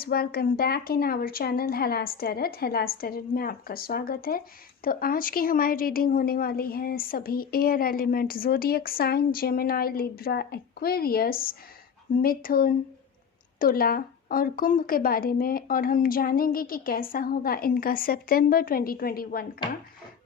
Viewers, welcome back in our channel हेलास tarot में आपका स्वागत है। तो आज की हमारी रीडिंग होने वाली है सभी air element zodiac sign Gemini, Libra, Aquarius, Mithun, Tula और कुंभ के बारे में। और हम जानेंगे कि कैसा होगा इनका सितंबर 2021 का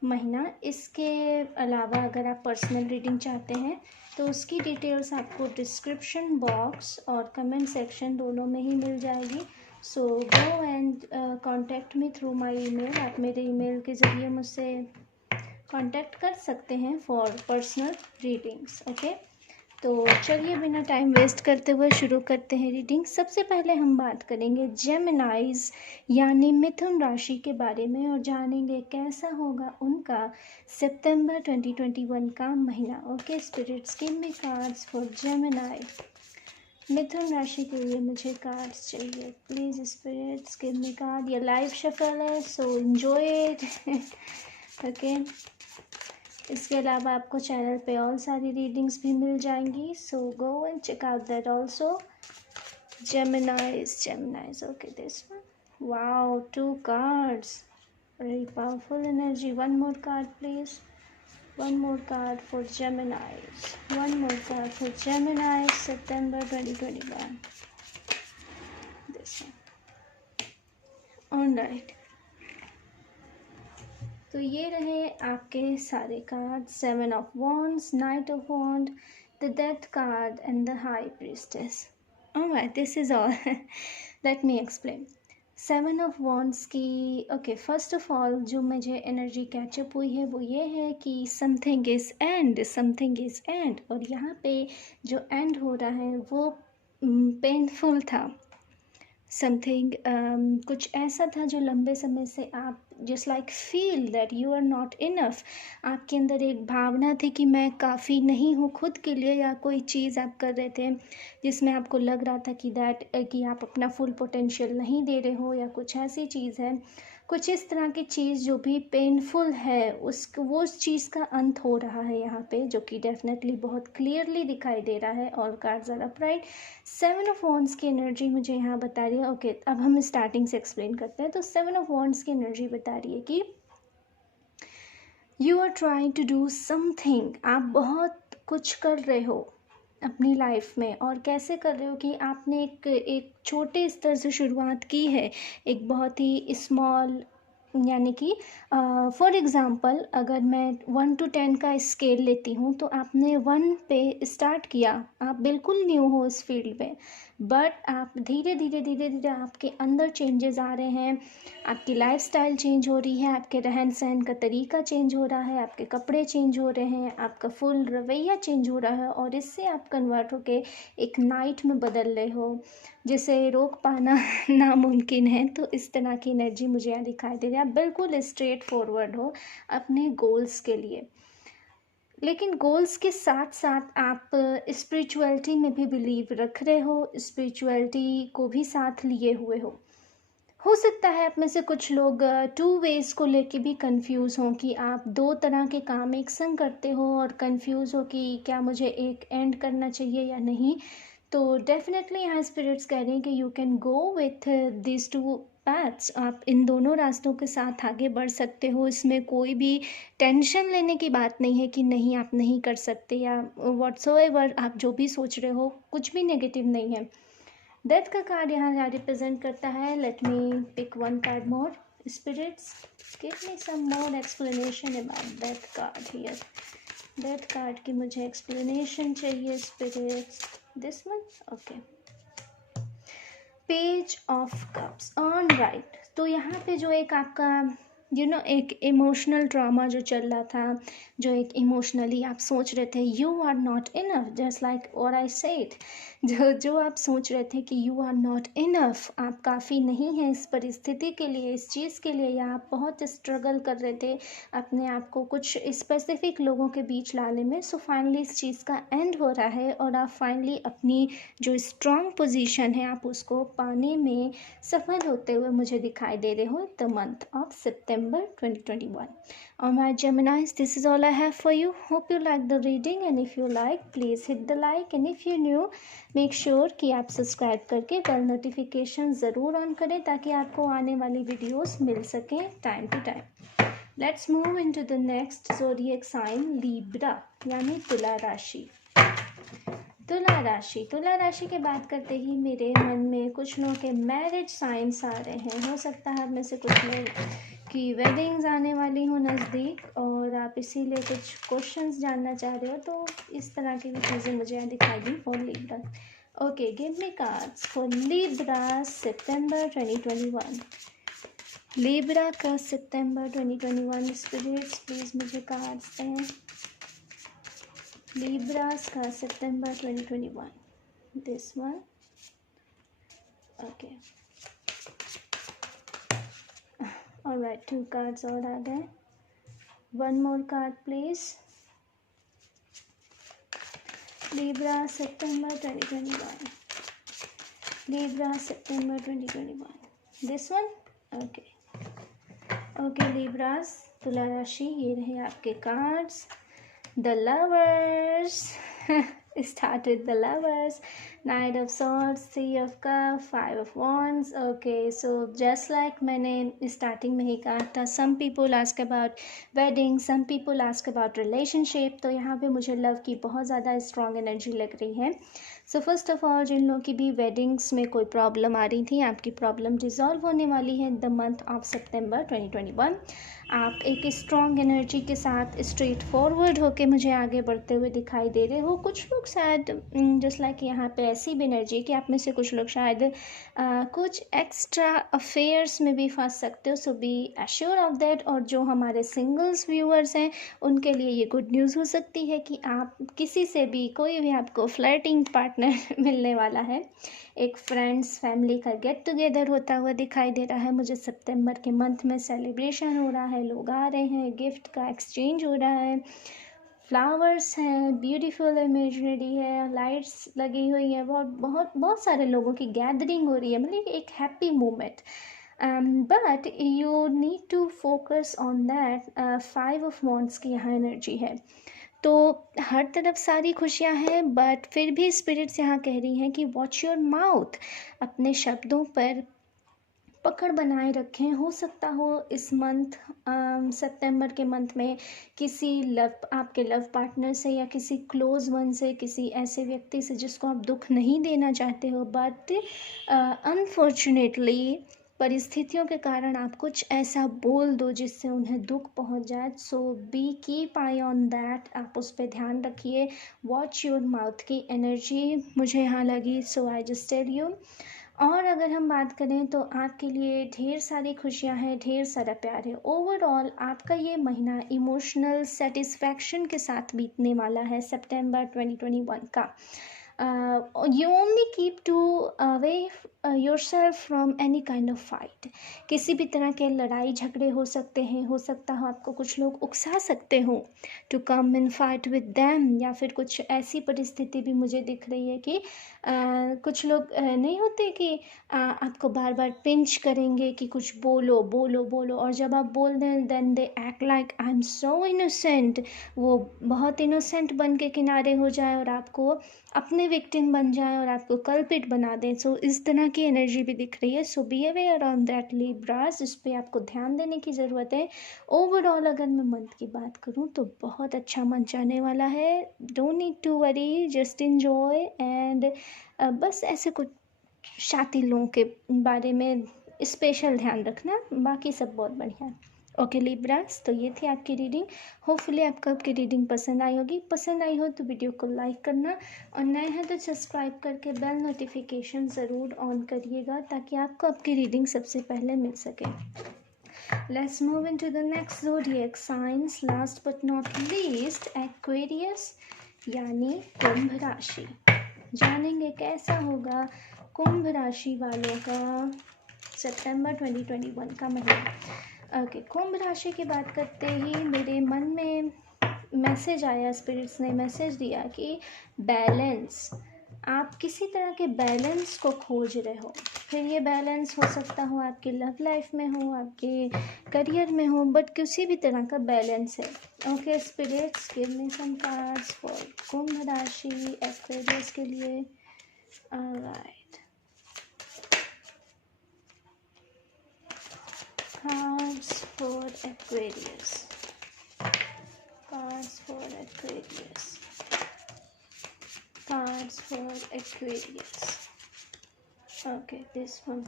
महीना। इसके अलावा अगर आप पर्सनल रीडिंग चाहते हैं तो उसकी डिटेल्स आपको डिस्क्रिप्शन बॉक्स और कमेंट सेक्शन दोनों में ही मिल जाएगी। So go and contact me through my email. आप मेरे ईमेल के ज़रिए मुझसे कांटेक्ट कर सकते हैं फॉर पर्सनल रीडिंग्स। ओके, तो चलिए बिना टाइम वेस्ट करते हुए शुरू करते हैं रीडिंग। सबसे पहले हम बात करेंगे जेमिनाइज यानी मिथुन राशि के बारे में और जानेंगे कैसा होगा उनका सितंबर 2021 का महीना। Okay spirits, give me cards for Gemini. Mithun राशि के लिए मुझे कार्ड्स चाहिए please spirits, give me card. ये लाइव शफल है सो एंजॉय इट। ओके, इसके अलावा आपको चैनल पे और सारी रीडिंग्स भी मिल जाएंगी, so go and check out that also. Geminis okay, this one, wow, 2 cards, very powerful energy. One more card please, one more card for Gemini's, one more card for Gemini September 2021, this one. All right, तो ये रहे आपके सारे card. 7 of Wands, Knight of Wand, the Death card and the High Priestess. Alright, this is all. Let me explain. 7 of Wands की okay, first of all जो मुझे energy catch up हुई है वो ये है कि something is and, something is and. और यहाँ पे जो एंड हो रहा है वो पेनफुल था। समथिंग कुछ ऐसा था जो लंबे समय से आप just like feel that you are not enough. आपके अंदर एक भावना थी कि मैं काफ़ी नहीं हूँ खुद के लिए, या कोई चीज़ आप कर रहे थे जिसमें आपको लग रहा था कि कि आप अपना फुल पोटेंशियल नहीं दे रहे हो, या कुछ ऐसी चीज़ है, कुछ इस तरह की चीज़ जो भी पेनफुल है उस चीज़ का अंत हो रहा है यहाँ पे, जो कि डेफिनेटली बहुत क्लियरली दिखाई दे रहा है। All cards are upright. 7 of wands की एनर्जी मुझे यहाँ बता रही है। ओके, अब हम स्टार्टिंग से एक्सप्लेन करते हैं। तो 7 ऑफ वॉन्ड्स की एनर्जी बता रही है कि you are trying to do something. आप बहुत कुछ कर रहे हो अपनी लाइफ में, और कैसे कर रहे हो कि आपने एक छोटे स्तर से शुरुआत की है, एक बहुत ही स्मॉल, यानी कि फॉर एग्ज़ाम्पल अगर मैं 1 to 10 का स्केल लेती हूँ तो आपने 1 पे स्टार्ट किया, आप बिल्कुल न्यू हो इस फील्ड में, बट आप धीरे धीरे आपके अंदर चेंजेस आ रहे हैं, आपकी लाइफस्टाइल चेंज हो रही है, आपके रहन सहन का तरीका चेंज हो रहा है, आपके कपड़े चेंज हो रहे हैं, आपका फुल रवैया चेंज हो रहा है, और इससे आप कन्वर्ट होके एक नाइट में बदल रहे हो जिसे रोक पाना नामुमकिन है। तो इस तरह की एनर्जी मुझे यहाँ दिखाई दे रही है। आप बिल्कुल स्ट्रेट फॉरवर्ड हो अपने गोल्स के लिए, लेकिन गोल्स के साथ साथ आप स्पिरिचुअलिटी में भी बिलीव रख रहे हो, स्पिरिचुअलिटी को भी साथ लिए हुए हो सकता है आप में से कुछ लोग 2 वेज को लेके भी कंफ्यूज हों कि आप 2 तरह के काम एक संग करते हो और कंफ्यूज हो कि क्या मुझे एक एंड करना चाहिए या नहीं। तो डेफिनेटली यहाँ स्पिरिट्स कह रहे हैं कि you can go with this 2 paths. आप इन दोनों रास्तों के साथ आगे बढ़ सकते हो। इसमें कोई भी टेंशन लेने की बात नहीं है कि नहीं आप नहीं कर सकते, या व्हाट्सोएवर आप जो भी सोच रहे हो कुछ भी नेगेटिव नहीं है। डेथ का कार्ड यहाँ रिप्रेजेंट करता है। Let me pick 1 card more spirits, give me some more explanation about death card here. Death card की मुझे एक्सप्लेनेशन चाहिए spirits. This one, okay, page of cups. On right, तो यहाँ पे जो एक आपका एक इमोशनल ड्रामा जो चल रहा था, जो एक इमोशनली आप सोच रहे थे you are not enough, just like और आई सेड, जो आप सोच रहे थे कि यू आर नॉट इनफ, आप काफ़ी नहीं हैं इस परिस्थिति के लिए, इस चीज़ के लिए, या आप बहुत स्ट्रगल कर रहे थे अपने आप को कुछ स्पेसिफिक लोगों के बीच लाने में। सो फाइनली इस चीज़ का एंड हो रहा है और आप फाइनली अपनी जो स्ट्रॉन्ग पोजीशन है आप उसको पाने में सफल होते हुए मुझे दिखाई दे रहे हो the month of September. September 2021. Alright Geminis, this is all I have for you. Hope you like the reading, and if you like, please hit the like, and if you're new, make sure कि आप subscribe करके bell notification ज़रूर on करें ताकि आपको आने वाली videos मिल सकें time to time. Let's move into the next zodiac sign, Libra, यानी तुला राशि. तुला राशि की बात करते ही मेरे मन में कुछ लोगों के मैरिज साइंस आ रहे हैं. हो सकता है आप में से कुछ लोग की वेडिंग्स आने वाली हो नज़दीक और आप इसीलिए कुछ क्वेश्चंस जानना चाह रहे हो, तो इस तरह की भी चीज़ें मुझे यहाँ दिखाई दी for Libra. Okay, give me cards for Libra September 2021. Libra का सितंबर 2021 स्पिरिट्स प्लीज़ मुझे कार्ड्स दें. Libras का September 2021. This one. Okay. Alright, 2 cards और आ गए. One more card please. Libra September 2021. Libra September 2021. This one. Okay. Okay Libras, तुला राशि, ये रहे आपके cards. The Lovers. Start with the Lovers. Knight of Swords, 3 of Cups, 5 of Wands. Okay, so just like मैंने starting में ही कहा था, some people ask about wedding, some people ask about relationship. तो यहाँ पे मुझे लव की बहुत ज़्यादा स्ट्रॉन्ग एनर्जी लग रही है. सो फर्स्ट ऑफ ऑल, जिन लोगों की भी वेडिंग्स में कोई प्रॉब्लम आ रही थी, आपकी प्रॉब्लम रिजॉल्व होने वाली है द मंथ ऑफ सितंबर 2021. आप एक स्ट्रॉन्ग एनर्जी के साथ स्ट्रेट फॉरवर्ड होके मुझे आगे बढ़ते हुए दिखाई दे रहे हो. कुछ लोग शायद जस्ट लाइक यहाँ पे ऐसी भी एनर्जी कि आप में से कुछ लोग शायद कुछ एक्स्ट्रा अफेयर्स में भी फंस सकते हो. सो बी एश्योर ऑफ दैट. और जो हमारे सिंगल्स व्यूअर्स हैं उनके लिए ये गुड न्यूज़ हो सकती है कि आप किसी से भी, कोई भी आपको फ्लर्टिंग पार्टनर मिलने वाला है. एक फ्रेंड्स फैमिली का गेट टुगेदर होता हुआ दिखाई दे रहा है मुझे. सितंबर के मंथ में सेलिब्रेशन हो रहा है, लोग आ रहे हैं, गिफ्ट का एक्सचेंज हो रहा है, फ्लावर्स हैं, ब्यूटीफुल इमेजनरी है, लाइट्स लगी हुई है, बहुत बहुत बहुत सारे लोगों की गैदरिंग हो रही है, मतलब एक happy moment. But you need to focus on that. 5 of wands की यहाँ एनर्जी है, तो हर तरफ सारी खुशियां हैं, बट फिर भी स्पिरिट्स यहाँ कह रही हैं कि वॉच योर माउथ. अपने शब्दों पर पकड़ बनाए रखें. हो सकता हो इस मंथ सितंबर के मंथ में किसी आपके लव पार्टनर से या किसी क्लोज वन से, किसी ऐसे व्यक्ति से जिसको आप दुख नहीं देना चाहते हो, बट अनफॉर्चुनेटली परिस्थितियों के कारण आप कुछ ऐसा बोल दो जिससे उन्हें दुख पहुंच जाए. So be keep eye on that. आप उस पर ध्यान रखिए. वॉच योर माउथ की एनर्जी मुझे यहाँ लगी. So I just tell you. और अगर हम बात करें तो आपके लिए ढेर सारी खुशियां हैं, ढेर सारा प्यार है. ओवरऑल आपका ये महीना इमोशनल सेटिस्फैक्शन के साथ बीतने वाला है सितंबर 2021 का. You only keep to away yourself from any kind of fight. किसी भी तरह के लड़ाई झगड़े हो सकते हैं. हो सकता हो आपको कुछ लोग उकसा सकते हो to come and fight with them, या फिर कुछ ऐसी परिस्थिति भी मुझे दिख रही है कि कुछ लोग नहीं होते कि आपको बार बार पिंच करेंगे कि कुछ बोलो बोलो बोलो, और जब आप बोल दें then they act like I am so innocent. वो बहुत इनोसेंट बन के किनारे हो जाए और आपको अपने विक्टिम बन जाए और आपको कल्पिट बना दें. सो इस तरह की एनर्जी भी दिख रही है. So be aware on that Libras. इस पर आपको ध्यान देने की ज़रूरत है. ओवरऑल अगर मैं मंथ की बात करूं तो बहुत अच्छा मंथ जाने वाला है. Don't need to worry, just enjoy. And बस ऐसे कुछ शातिर लोगों के बारे में स्पेशल ध्यान रखना, बाकी सब बहुत बढ़िया है. ओके लिब्रास, तो ये थी आपकी रीडिंग. होपफुली आपको आपकी रीडिंग पसंद आई होगी. पसंद आई हो तो वीडियो को लाइक करना, और नए हैं तो सब्सक्राइब करके बेल नोटिफिकेशन ज़रूर ऑन करिएगा ताकि आपको आपकी रीडिंग सबसे पहले मिल सके. Let's move into the next zodiac signs. Last but not least, Aquarius यानी कुंभ राशि. जानेंगे कैसा होगा कुंभ राशि वालों का सितंबर 2021 का महीना. ओके, कुंभ राशि की बात करते ही मेरे मन में मैसेज आया, स्पिरिट्स ने मैसेज दिया कि बैलेंस. आप किसी तरह के बैलेंस को खोज रहे हो. फिर ये बैलेंस हो सकता हो आपके लव लाइफ में हो, आपके करियर में हो, बट किसी भी तरह का बैलेंस है। Okay spirits, give me some cards for Kumbh राशि एक्वेरियस के लिए। Alright, cards for Aquarius, cards for Aquarius, cards for Aquarius. Okay this one.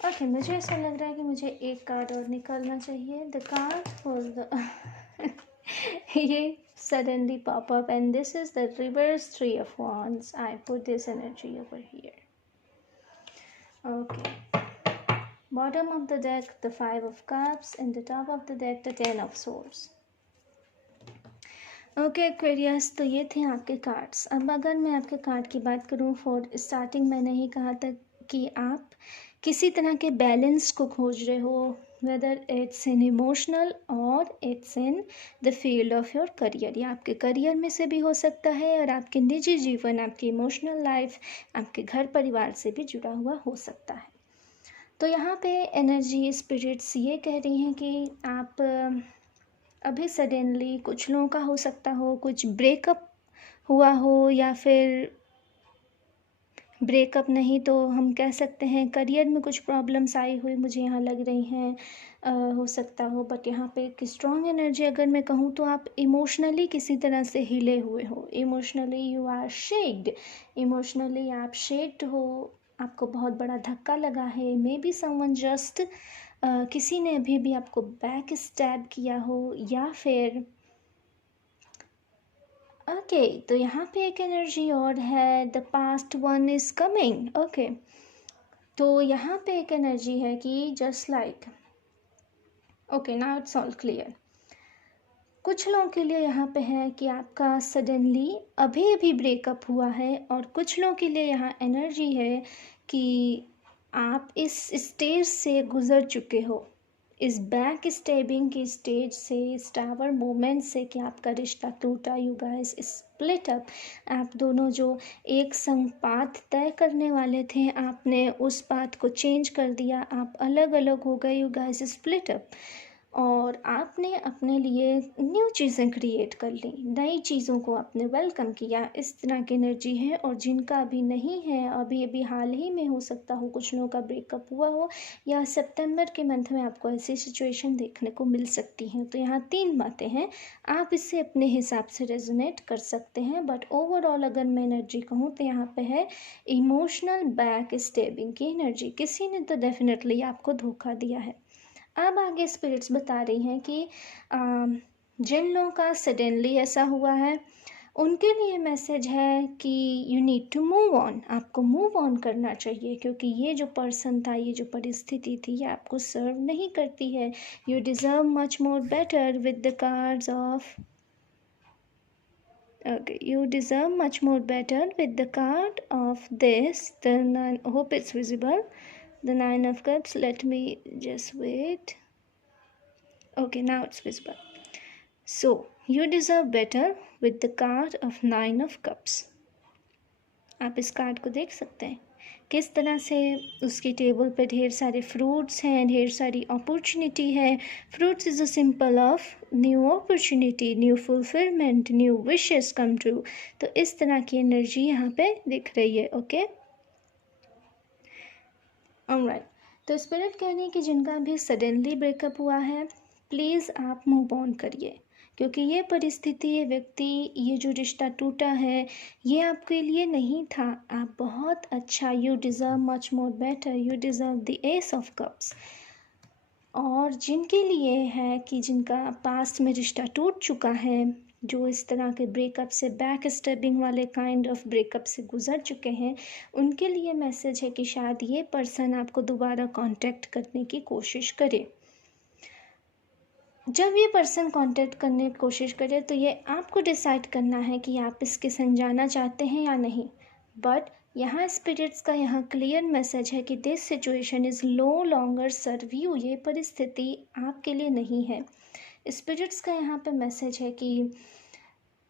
Okay मुझे ऐसा लग रहा है कि मुझे एक कार्ड और निकालना चाहिए। द कार्ड फॉर द ये suddenly pop up and this is the reverse 3 of wands. I put this energy over here. Okay, bottom of the deck the 5 of cups and the top of the deck the 10 of swords. Okay Aquarius, तो ये थे आपके cards. अब अगर मैं आपके card की बात करूँ, फॉर स्टार्टिंग मैंने ही कहा था कि आप किसी तरह के बैलेंस को खोज रहे हो, वेदर इट्स इन इमोशनल और it's in the field of your career. या आपके करियर में से भी हो सकता है और आपके निजी जीवन, आपकी इमोशनल लाइफ, आपके घर परिवार से भी जुड़ा हुआ हो सकता है। तो यहाँ पे एनर्जी स्पिरिट्स ये कह रही हैं कि आप अभी सडनली, कुछ लोगों का हो सकता हो कुछ ब्रेकअप हुआ हो, या फिर ब्रेकअप नहीं तो हम कह सकते हैं करियर में कुछ प्रॉब्लम्स आई हुई मुझे यहाँ लग रही हैं, हो सकता हो। बट यहाँ पे एक स्ट्रॉन्ग एनर्जी अगर मैं कहूँ तो आप इमोशनली किसी तरह से हिले हुए हो, emotionally you are shaked, emotionally आप शेक्ड हो, आपको बहुत बड़ा धक्का लगा है। मे बी समवन जस्ट किसी ने अभी भी आपको बैक स्टैब किया हो, या फिर ओके तो यहाँ पे एक एनर्जी और है, the past one is coming. Okay तो यहाँ पे एक एनर्जी है कि just like, okay now it's all clear. कुछ लोगों के लिए यहाँ पे है कि आपका सडनली अभी अभी ब्रेकअप हुआ है, और कुछ लोगों के लिए यहाँ एनर्जी है कि आप इस स्टेज से गुजर चुके हो, इस बैक स्टेबिंग की स्टेज से, इस टावर मोमेंट से कि आपका रिश्ता टूटा, यू गाइस स्प्लिट अप। आप दोनों जो एक संग पाथ तय करने वाले थे, आपने उस पाथ को चेंज कर दिया, आप अलग अलग हो गए, यू गाइस स्प्लिट अप। और आपने अपने लिए न्यू चीज़ें क्रिएट कर ली, नई चीज़ों को आपने वेलकम किया। इस तरह की एनर्जी है। और जिनका अभी नहीं है, अभी अभी हाल ही में हो सकता हो कुछ लोगों का ब्रेकअप हुआ हो, या सितंबर के मंथ में आपको ऐसी सिचुएशन देखने को मिल सकती हैं। तो यहाँ 3 बातें हैं, आप इससे अपने हिसाब से रेजोनेट कर सकते हैं। बट ओवरऑल अगर मैं एनर्जी कहूँ तो यहाँ पे है इमोशनल बैक स्टेबिंग की एनर्जी। किसी ने तो डेफिनेटली आपको धोखा दिया है। अब आगे स्पिरिट्स बता रही हैं कि जिन लोगों का सडनली ऐसा हुआ है, उनके लिए मैसेज है कि you need to move on, आपको मूव ऑन करना चाहिए, क्योंकि ये जो पर्सन था, ये जो परिस्थिति थी, ये आपको सर्व नहीं करती है। You deserve much more better with the cards of, okay, you deserve much more better with the card of this, the 9, hope it's visible, the 9 of cups. Let me just wait. Okay, now it's visible. So you deserve better with the card of 9 of cups. आप इस card को देख सकते हैं किस तरह से उसकी टेबल पे ढेर सारे फ्रूट्स हैं, ढेर सारी अपॉर्चुनिटी है। Fruits is a simple of new opportunity, new fulfilment, new wishes come true. तो इस तरह की एनर्जी यहाँ पे दिख रही है। ओके ऑलराइट, तो स्पिरिट कह रही है कि जिनका भी सडनली ब्रेकअप हुआ है, प्लीज़ आप मूव ऑन करिए, क्योंकि ये परिस्थिति, ये व्यक्ति, ये जो रिश्ता टूटा है, ये आपके लिए नहीं था। आप बहुत अच्छा, you deserve much more better, you deserve the S of cups. और जिनके लिए है कि जिनका पास्ट में रिश्ता टूट चुका है, जो इस तरह के ब्रेकअप से, बैक स्टेबिंग वाले काइंड ऑफ ब्रेकअप से गुजर चुके हैं, उनके लिए मैसेज है कि शायद ये पर्सन आपको दोबारा कांटेक्ट करने की कोशिश करे। जब ये पर्सन कांटेक्ट करने की कोशिश करे तो ये आपको डिसाइड करना है कि आप इसके संग जाना चाहते हैं या नहीं। बट यहाँ स्पिरिट्स का यहाँ क्लियर मैसेज है कि this situation is no longer serve you, ये परिस्थिति आपके लिए नहीं है। स्पिरिट्स का यहाँ पे मैसेज है कि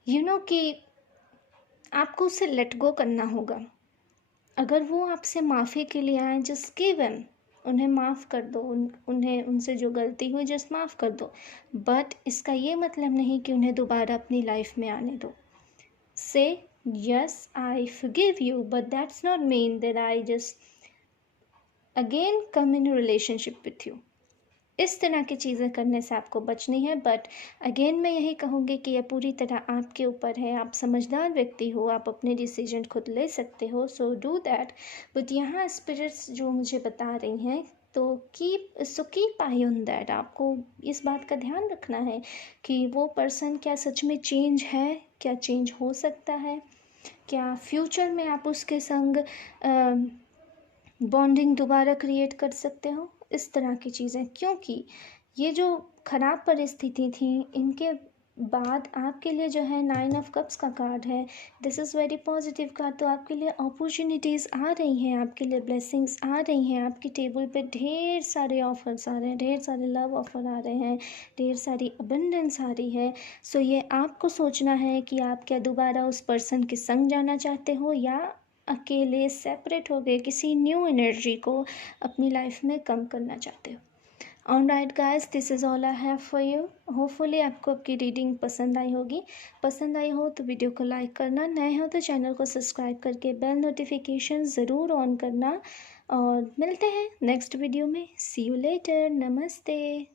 यू नो कि आपको उसे लेट गो करना होगा। अगर वो आपसे माफ़ी के लिए आए, जस्ट गिव हिम, उन्हें माफ़ कर दो, उन्हें उनसे जो गलती हुई जस्ट माफ़ कर दो। बट इसका ये मतलब नहीं कि उन्हें दोबारा अपनी लाइफ में आने दो। से yes I forgive you, but that's not mean that I just again come in relationship with you. इस तरह की चीज़ें करने से आपको बचनी है। बट अगेन मैं यही कहूँगी कि यह पूरी तरह आपके ऊपर है। आप समझदार व्यक्ति हो, आप अपने डिसीजन खुद ले सकते हो, सो डू दैट। बट यहाँ स्पिरिट्स जो मुझे बता रही हैं, तो कीप आई ऑन दैट। आपको इस बात का ध्यान रखना है कि वो पर्सन क्या सच में चेंज है, क्या चेंज हो सकता है, क्या फ्यूचर में आप उसके संग बॉन्डिंग दोबारा क्रिएट कर सकते हो, इस तरह की चीज़ें। क्योंकि ये जो ख़राब परिस्थिति थी, इनके बाद आपके लिए जो है 9 ऑफ कप्स का कार्ड है, this is very positive card. तो आपके लिए अपॉर्चुनिटीज़ आ रही हैं, आपके लिए ब्लेसिंग्स आ रही हैं, आपकी टेबल पे ढेर सारे ऑफर्स आ रहे हैं, ढेर सारे लव ऑफर आ रहे हैं, ढेर सारी अबंडेंस आ रही है। सो ये आपको सोचना है कि आप क्या दोबारा उस पर्सन के संग जाना चाहते हो, या अकेले सेपरेट हो गए किसी न्यू एनर्जी को अपनी लाइफ में कम करना चाहते हो। Alright guys, this is all I have for you. Hopefully आपको आपकी रीडिंग पसंद आई होगी। पसंद आई हो तो वीडियो को लाइक करना, नए हो तो चैनल को सब्सक्राइब करके बेल नोटिफिकेशन ज़रूर ऑन करना। और मिलते हैं नेक्स्ट वीडियो में। सी यू लेटर। नमस्ते।